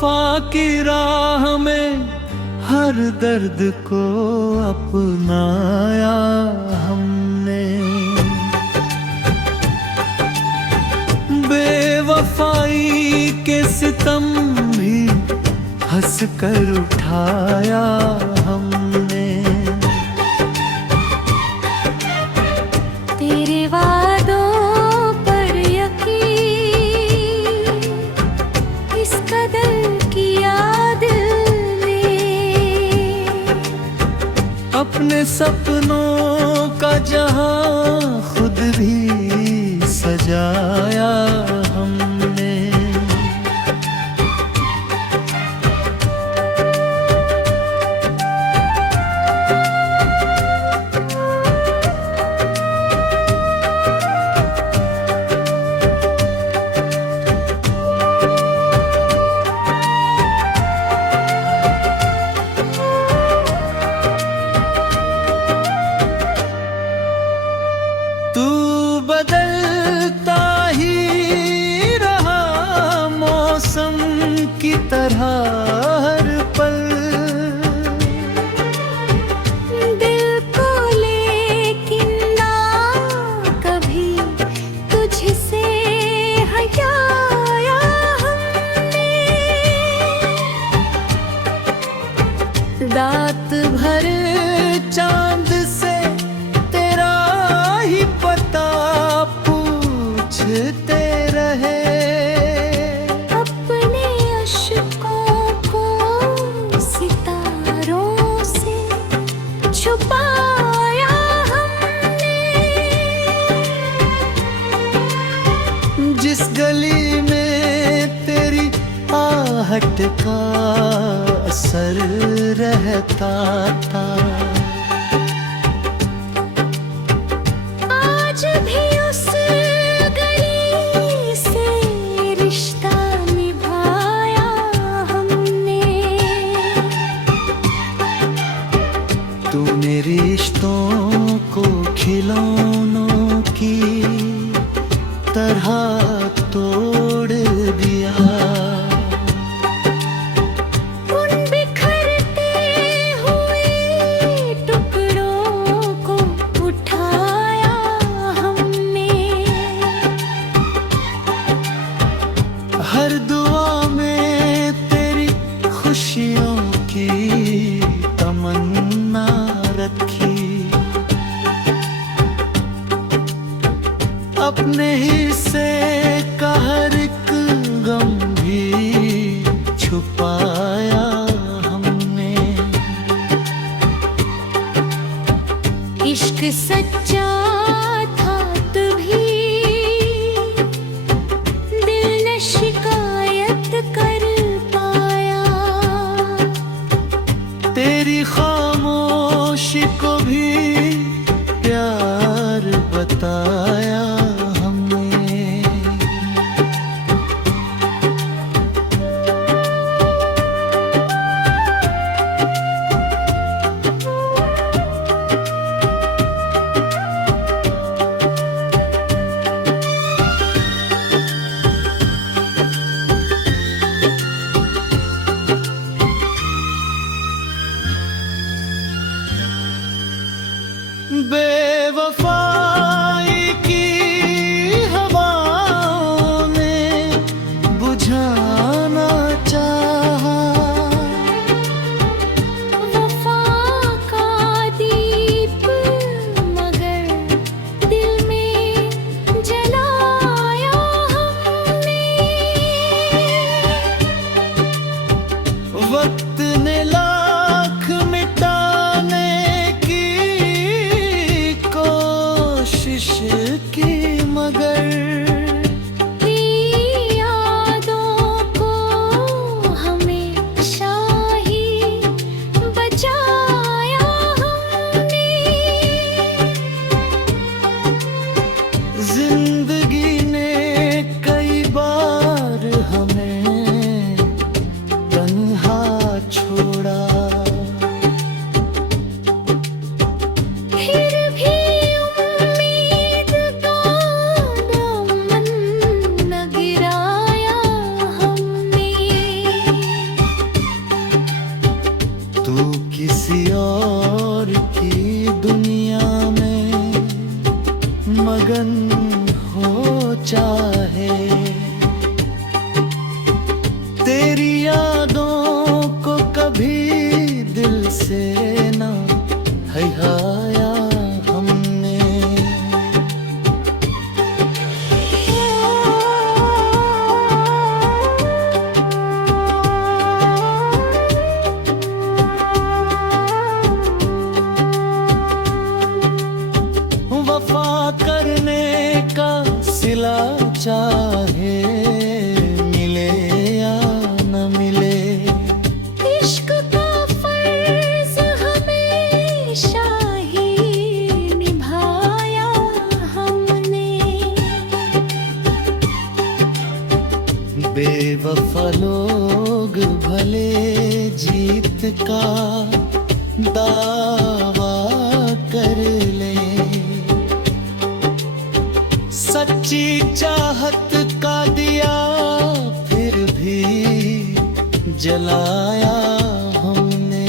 वफा की राह में हर दर्द को अपनाया हमने। बेवफाई के सितम भी हंस कर उठाया हमने। तेरे वादों पर यकीन इस कदर किया दिल ने। अपने सपनों का जहां खुद भी सजाया हमने। तू बदलता ही रहा मौसम की तरह हर पल। दिल को लेकिन ना कभी तुझसे हटाया हमने। रात भर चांद से तेरा ही पता पूछते रहे। अपने अश्कों को सितारों से छुपाया हमने। जिस गली में तेरी आहट का असर रहता था, आज भी उस गली से रिश्ता निभाया हमने। तूने रिश्तों को खिलौनों की तरह तोड़ दिया। उन बिखरते हुए टुकड़ों को उठाया हमने। हर दुआ में तेरी खुशियों की तमन्ना रखी। अपने हिस्से का हर एक गम भी छुपाया हमने। इश्क सच्चा था तभी दिल ने शिकायत कर पाया। तेरी खामोशी को भी प्यार बताया हमने। बेवफाई की हवाओं ने बुझाना चाहा। वफा का दीप मगर दिल में जलाया हमने। वक्त ने लाख मिटाने की मिलन हो चाहे, तेरी यादों को कभी दिल से ना हटाया हमने। वफा करने का सिला चाहे मिले या न मिले, इश्क का फर्ज हमेशा ही निभाया हमने। बेवफा लोग भले जीत का दावा कर ले, सच्ची चाहत का दिया फिर भी जलाया हमने।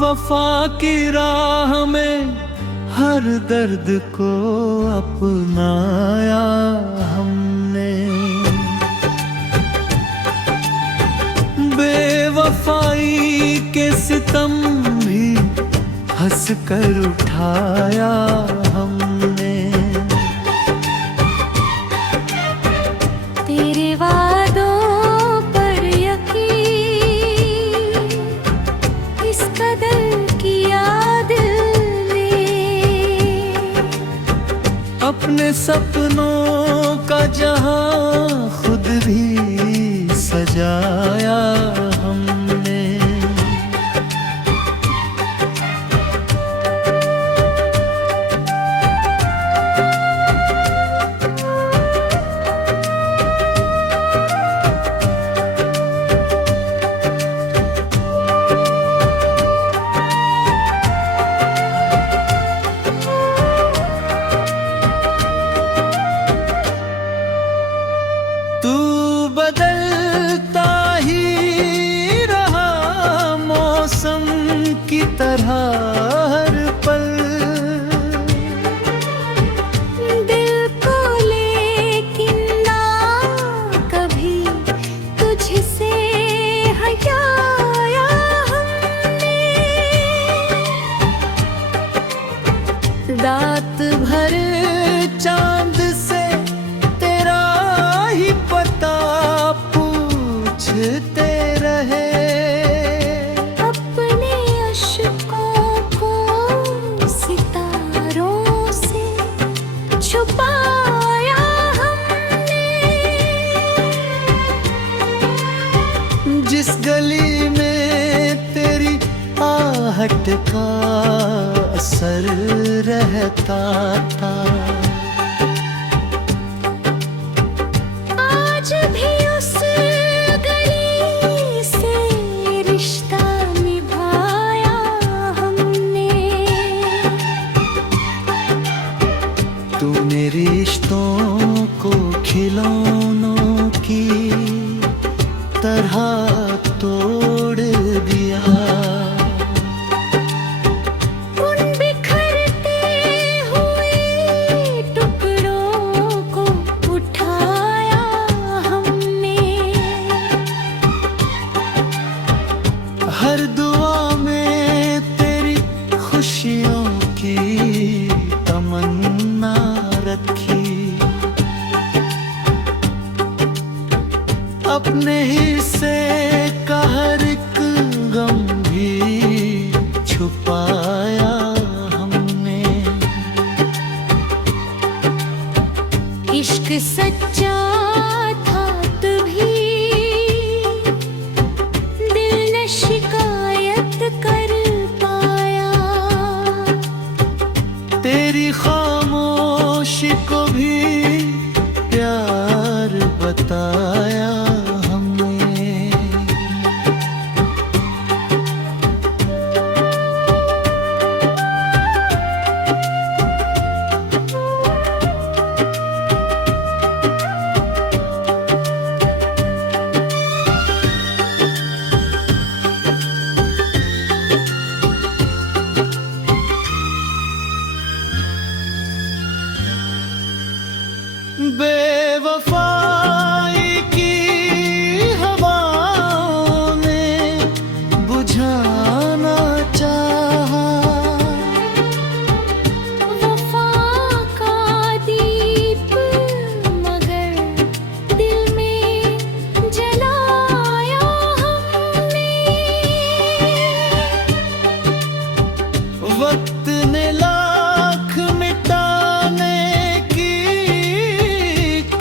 वफा की राह में हर दर्द को अपनाया हमने। बेवफाई के सितम भी हंस कर उठाया हमने। तेरे वादों पर यकीन इस कदर किया दिल ने, अपने सपनों का जहां खुद भी सजाया हमने। तू बदलता ही रहा मौसम की तरह हर पल, दिल को लेकिन ना कभी तुझसे हटाया हमने। रात भर चांद से तेरा ही पता पूछते रहे, अपने अश्कों को सितारों से छुपाया हमने। जिस गली में तेरी आहट का असर रहता था, आज भी उस गली से रिश्ता निभाया हमने। तूने रिश्तों को खिलौनों की तरह तोड़ दिया। उन बिखरते हुए टुकड़ों को उठाया हमने। हर दुआ में तेरी खुशियों की तमन्ना रखी, अपने हिस्से का हर एक गम भी छुपाया हमने। वक्त ने लाख मिटाने की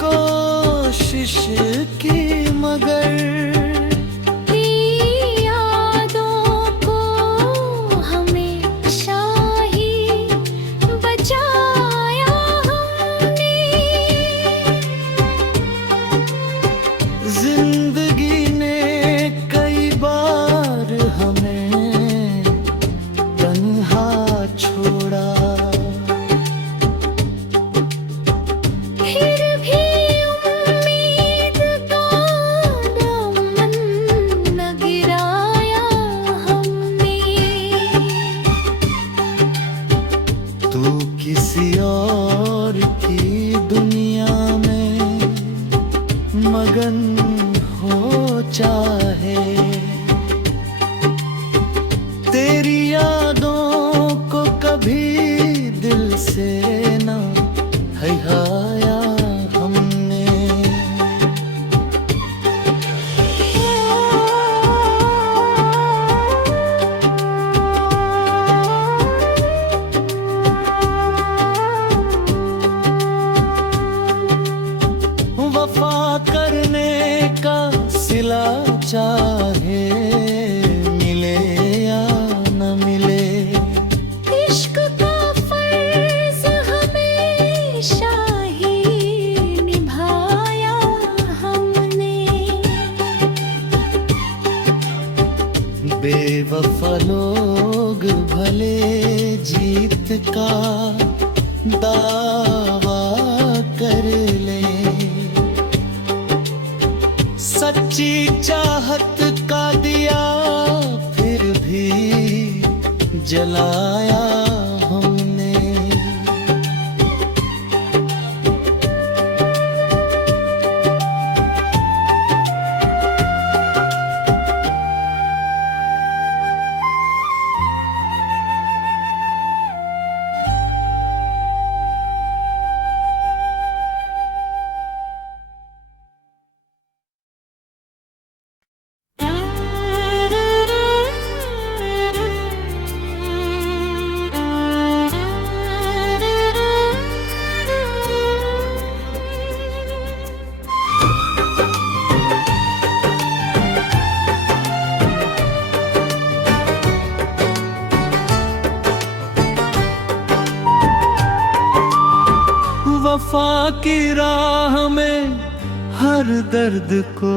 कोशिश की, मगर यादों को हमेशा ही बचाया हमने। जिंदगी ने कई बार हमें तन्हा छोड़ा, फिर भी उम्मीद का दामन न गिराया हमने। तू किसी और की दुनिया में मगन हो चाहे, तेरी यादों को कभी दिल से ना हटाया हमने। वफा करने का सिला चाहे मिले या न मिले, इश्क का फर्ज हमेशा ही निभाया हमने। बेवफा लोग भले जीत का दावा कर ले, सच्ची चाहत का दिया फिर भी जलाया हमने। वफा की राह में हर दर्द को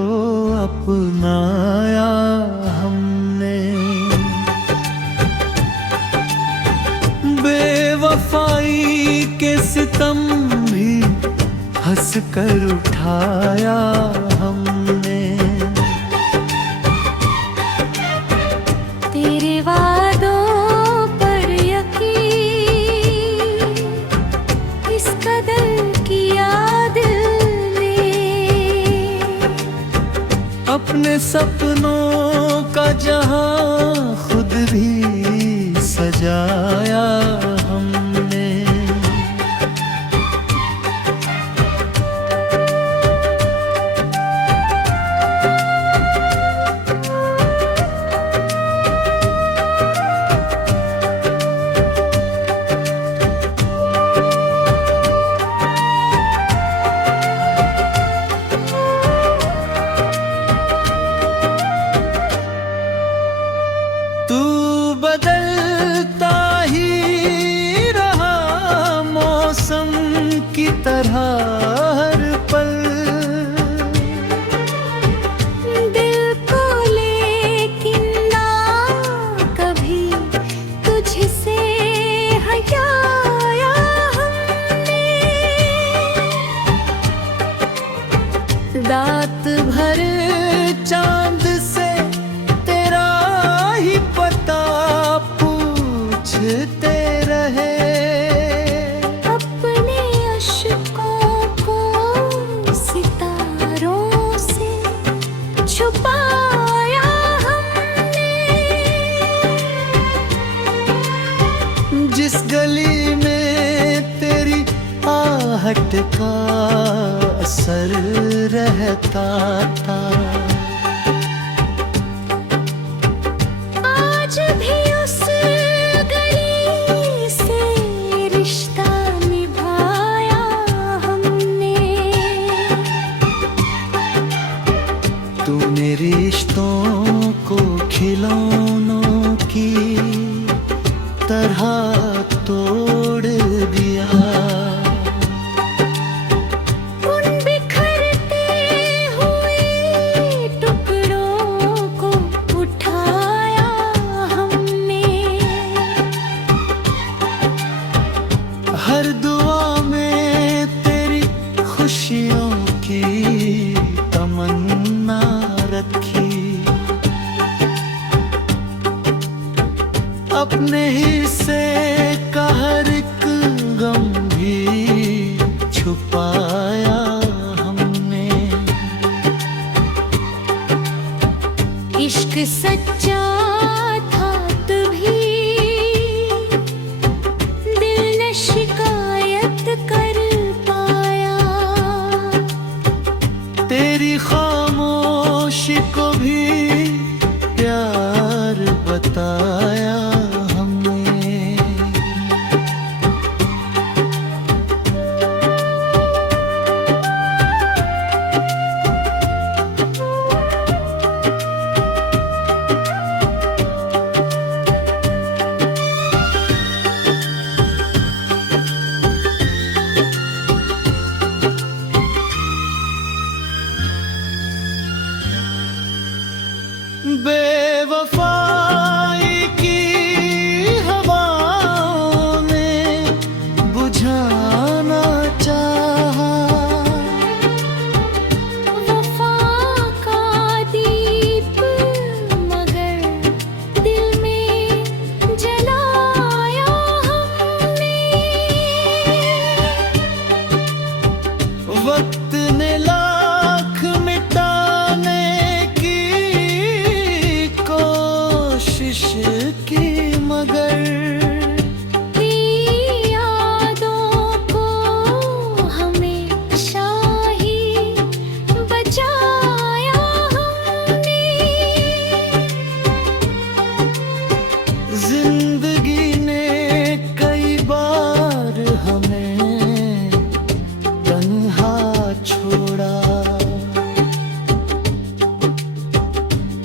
अपनाया हमने। बेवफाई के सितम भी हंस कर उठाया हमने। तेरे वादों पर यकीन इस कदर किया दिल ने, अपने सपनों का जहां खुद भी सजाया हमने। तू बदलता ही रहा मौसम की तरह हर पल, दिल को लेकिन ना कभी तुझसे हटाया हमने। रात भर चांद से तेरा ही पता पूछते रहे, अपने अश्कों को सितारों से छुपाया हमने। जिस गली में तेरी आहट का असर रहता था, आज भी उस गली तरह तोड़ दिया। उन बिखरते हुए टुकड़ों को उठाया हमने। हर दुआ में तेरी खुशियों की तमन्ना रखी। अपने हिस्से का हर एक गम भी छुपाया हमने। इश्क सच्चा था तभी दिल न शिकायत कर पाया। तेरी खामोशी को भी प्यार बताया हमने। बेवफाई की हवाओं ने बुझाना चाहा। वफा का दीप मगर दिल में जलाया हमने। वक्त ने लाख मिटाने की कोशिश की मगर यादों को हमेशा ही बचाया हमने। जिंदगी ने कई बार हमें तन्हा छोड़ा।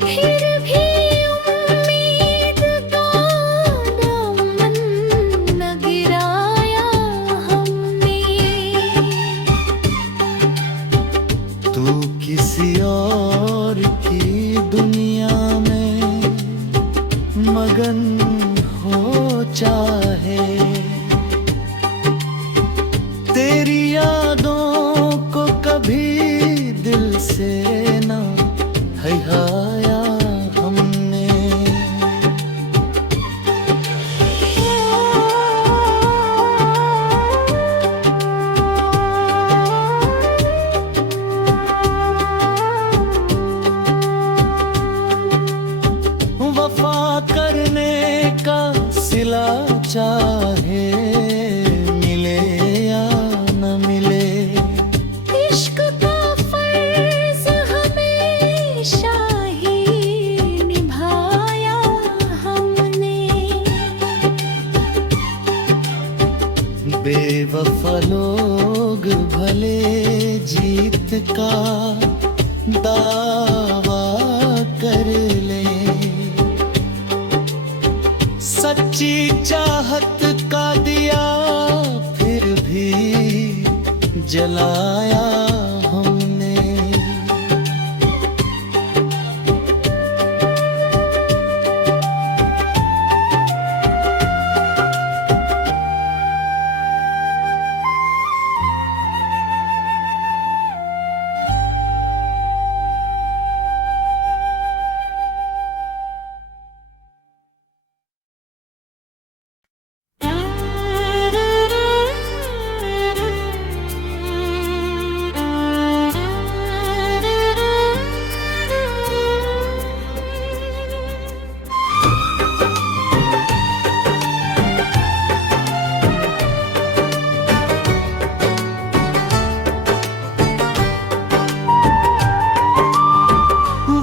फिर भी उम्मीद का दामन न गिराया हमने। तू किसी और की दुनिया में मगन हो चाहे। तेरी यादों को कभी दिल से ना हटाया हमने। वफा करने का सिला चाहे मिले या न मिले। इश्क का फर्ज हमेशा ही निभाया हमने। बेवफा लोग भले जीत का दावा कर ले। सच्ची चाहत का दिया फिर भी जलाया हमने।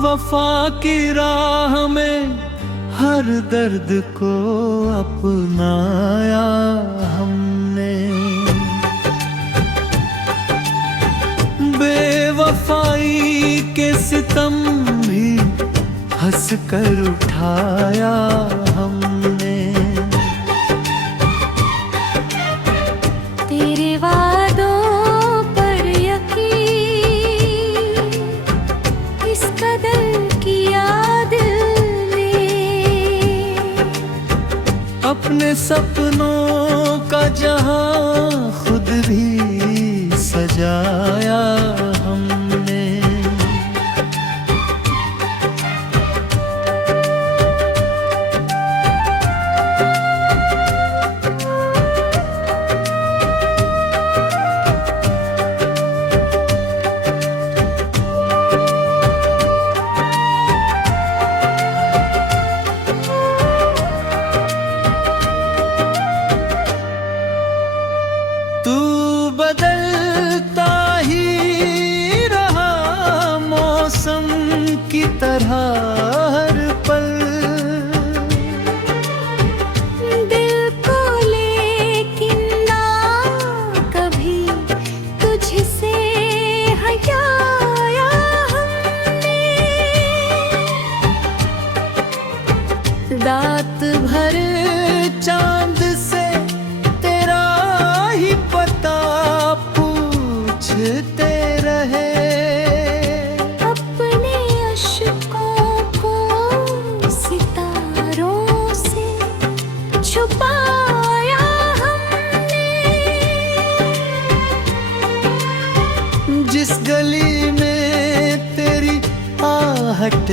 वफा की राह में हर दर्द को अपनाया हमने। बेवफाई के सितम भी हंस कर उठाया हमने। अपने सपनों का जहां खुद भी सजाया हमने। तू बदलता ही रहा मौसम की तरह हर पल। दिल को लेकिन ना कभी तुझसे हटाया हमने। रात भर चांद से तेरा ही पता पूछते रहे। अपने अश्कों को सितारों से छुपाया हमने। जिस गली में तेरी आहट